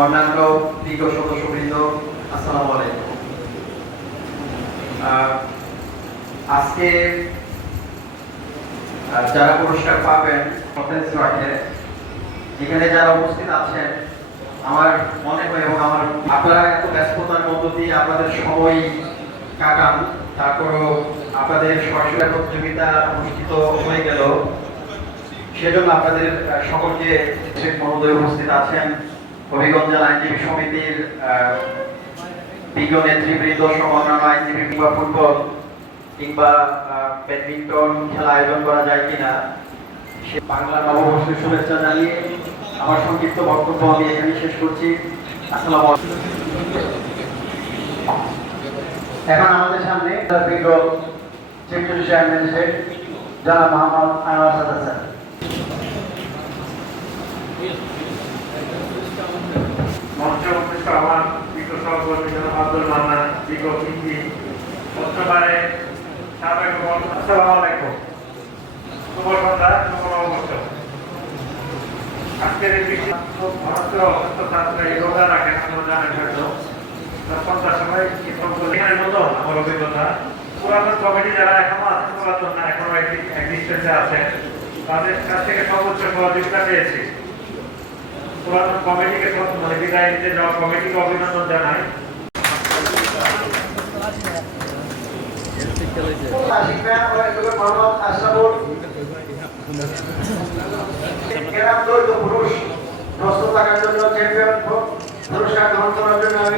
অন্যান্য প্রিয় সদস্যবৃন্দ, আসসালামু আলাইকুম। আজকে যারা পুরস্কার পাবেন এখানে যারা উপস্থিত আছেন, আমার মনে হয় এবং আমার, আপনারা এত ব্যস্ততার মধ্য দিয়ে আপনাদের সময় কাটান, তারপরও আপনাদের সরাসরি প্রতিযোগিতা অনুষ্ঠিত হয়ে গেল। সেজন্য আপনাদের সকলকে, মহোদয় উপস্থিত আছেন। হবিগঞ্জ জেলা আইনজীবী সমিতির বিজ্ঞ নেতৃবৃন্দ অন্যান্য আইনজীবী কিংবা ফুটবল কিংবা ব্যাডমিন্টন খেলা আয়োজন করা যায় কিনা, সে বাংলা নববর্ষের শুভেচ্ছা জানিয়ে আমার সংক্ষিপ্ত বক্তব্য আমি এখানে শেষ করছি। আসসালামু এখন আমাদের সামনে বিজ্ঞ চিফ জুডিশিয়াল ম্যাজিস্ট্রেট জনাব মোহাম্মদ আনোয়ার সাদাত স্যার মঞ্চে উপস্থিত আমার বিজ্ঞ সহকর্মী জনাব আব্দুল মান্নান বিজ্ঞ পিঙ্কি বর্তমানে সাবেক আসসালামু আলাইকুম। শুভ সন্ধ্যা শুভ নববর্ষ। আজকের এই এই রোজা রাখেন সময় এখানে নতুন আমার অভিজ্ঞতা। পুরাতন কমিটি যারা এখনও আছেন পুরাতন না এখনও এক্সিস্টেন্সে আছেন তাদের কাছ থেকে সর্বোচ্চ সহযোগিতা পেয়েছি। পুরাতন কমিটিকে মানে বিদায় নিতে যাওয়া কমিটিকে অভিনন্দন জানাই। প্রস্তুত থাকার জন্য চ্যাম্পিয়ন পুরস্কার গ্রহণ করার জন্য আমি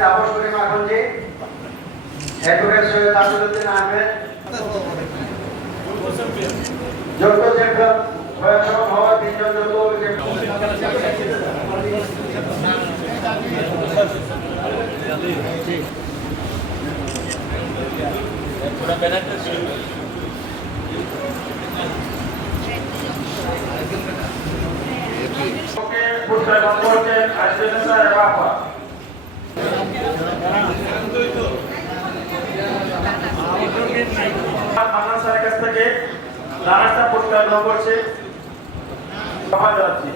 তাপস করিম আহমেদ যোগ্য চ্যাম্পিয়ন পুরস্কার গ্রহণ করছেন আসবেন স্যার বাপা মান্নান স্যারের কাছ থেকে রানা পুরস্কার গ্রহণ করছে বাবা যাচ্ছি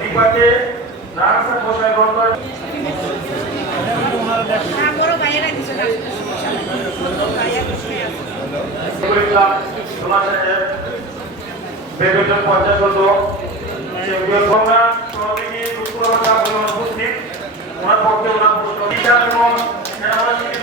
নিপাকে রানা স্যার পুরস্কার গ্রহণ করেন বড় ভাইয়েরা কিছু না জোলা সাহেব চ্যাম্পিয়ন তোমরা সহযোগী দুপুরবেলা উপস্থিত ওনার পক্ষে ওনার এবং সেনাবাহিনী